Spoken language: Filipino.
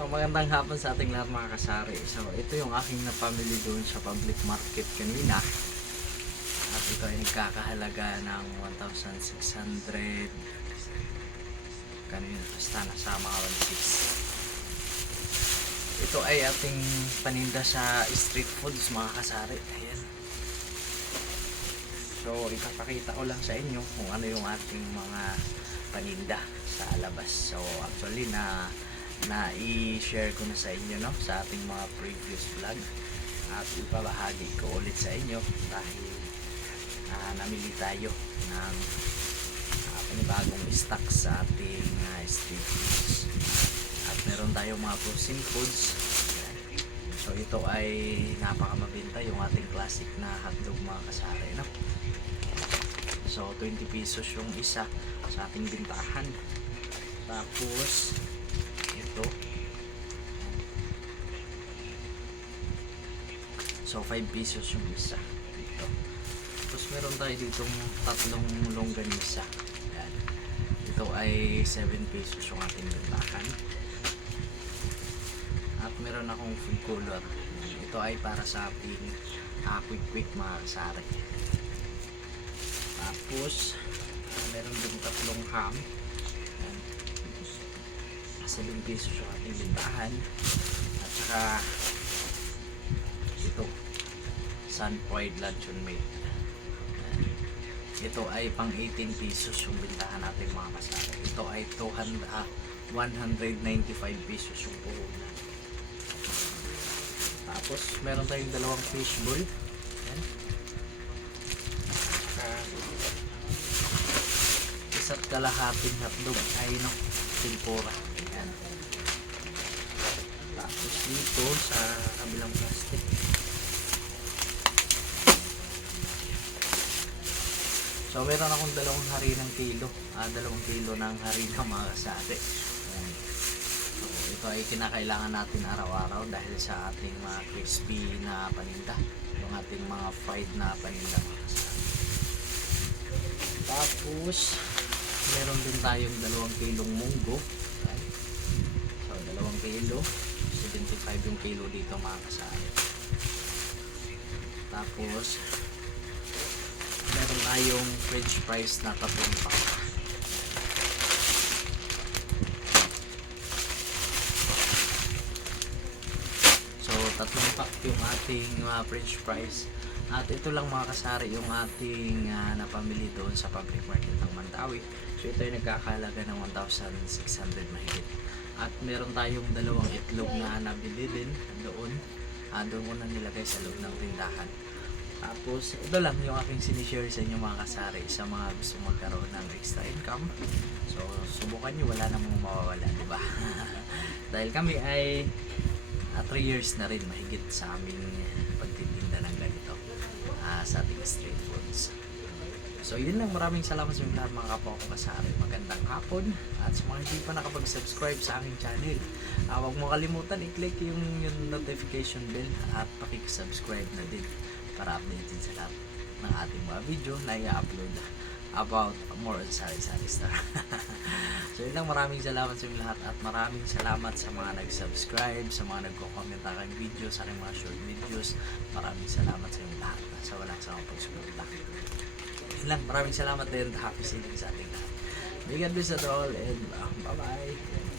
So magandang hapon sa ating lahat mga kasari. So ito yung aking napamili doon sa public market kanina. At ito ay nagkakahalaga ng 1,600 kanina basta nasa mga 1,600. Ito ay ating paninda sa street foods mga kasari. Ayan. So ipapakita ko lang sa inyo kung ano yung ating mga paninda sa labas. So actually na na i-share ko na sa inyo no? Sa ating mga previous vlog. At ipabahagi ko ulit sa inyo dahil ah, namili tayo ng uh, panibagong stock sa ating ah, street foods. At meron tayong mga frozen foods. So ito ay napakamabenta yung ating classic na hotdog mga kasari no? so 20 pesos yung isa sa ating bintahan. Tapos so 5 pesos yung isa. Dito. Tapos meron tayo ditong tatlong longganisa Yan. ito ay 7 pesos yung ating bintahan at meron akong food cooler ito ay para sa ating ah, quick quick mga tapos ah, meron din tatlong ham. Yan. 7 pesos yung ating bintahan at saka ito. Sun fried luncheon meat. Ito ay pang 18 pesos yung bintahan natin mga kasari ito ay 200, ah, 195 pesos yung puhunan tapos meron tayong dalawang fishbowl Yan. Saka, isa't kalahating hotdog ay no, tempura. Dito sa kabilang plastic. So meron akong dalawang hari ng kilo. Ah, dalawang kilo ng hari ng mga. So, ito ay kinakailangan natin araw-araw dahil sa ating mga crispy na paninda. Yung ating mga fried na paninda mga. Tapos, meron din tayong dalawang kilong munggo. Ayan. So, dalawang kilo. 75 yung kilo dito mga kasari. Tapos, meron tayong french fries na tatlong pack. So, tatlong pack yung ating mga french fries. At ito lang mga kasari yung ating ah, napamili doon sa public market ng Mandawi. So, ito ay nagkakalaga ng 1,600 mahigit. At meron tayong dalawang itlog na nabili din doon. Ah, doon ko na nilagay sa loob ng tindahan. Tapos, ito lang yung aking sinishare sa inyo mga kasari sa mga gusto magkaroon ng extra income. So, subukan nyo, wala namang mawawala, di ba? Dahil kami ay 3 years na rin mahigit sa aming pagtitinda ng ganito ah, sa ating street foods. So, yun lang. Maraming salamat sa lahat mga kapwa ko kasari. Magandang hapon. At sa mga hindi pa nakapag-subscribe sa aking channel, ah, huwag mo kalimutan i-click yung, yung notification bell at pakik-subscribe na din para updated sa lahat ng ating mga video na i-upload about more on sari-sari star. so yun lang maraming salamat sa lahat at maraming salamat sa mga nag-subscribe, sa mga nagko-comment sa aking video, sa aking mga short videos. Maraming salamat sa lahat sa walang sawang pagsuporta. Yun lang, maraming salamat din. Happy sailing sa ating lahat. May God bless us all and uh, bye-bye.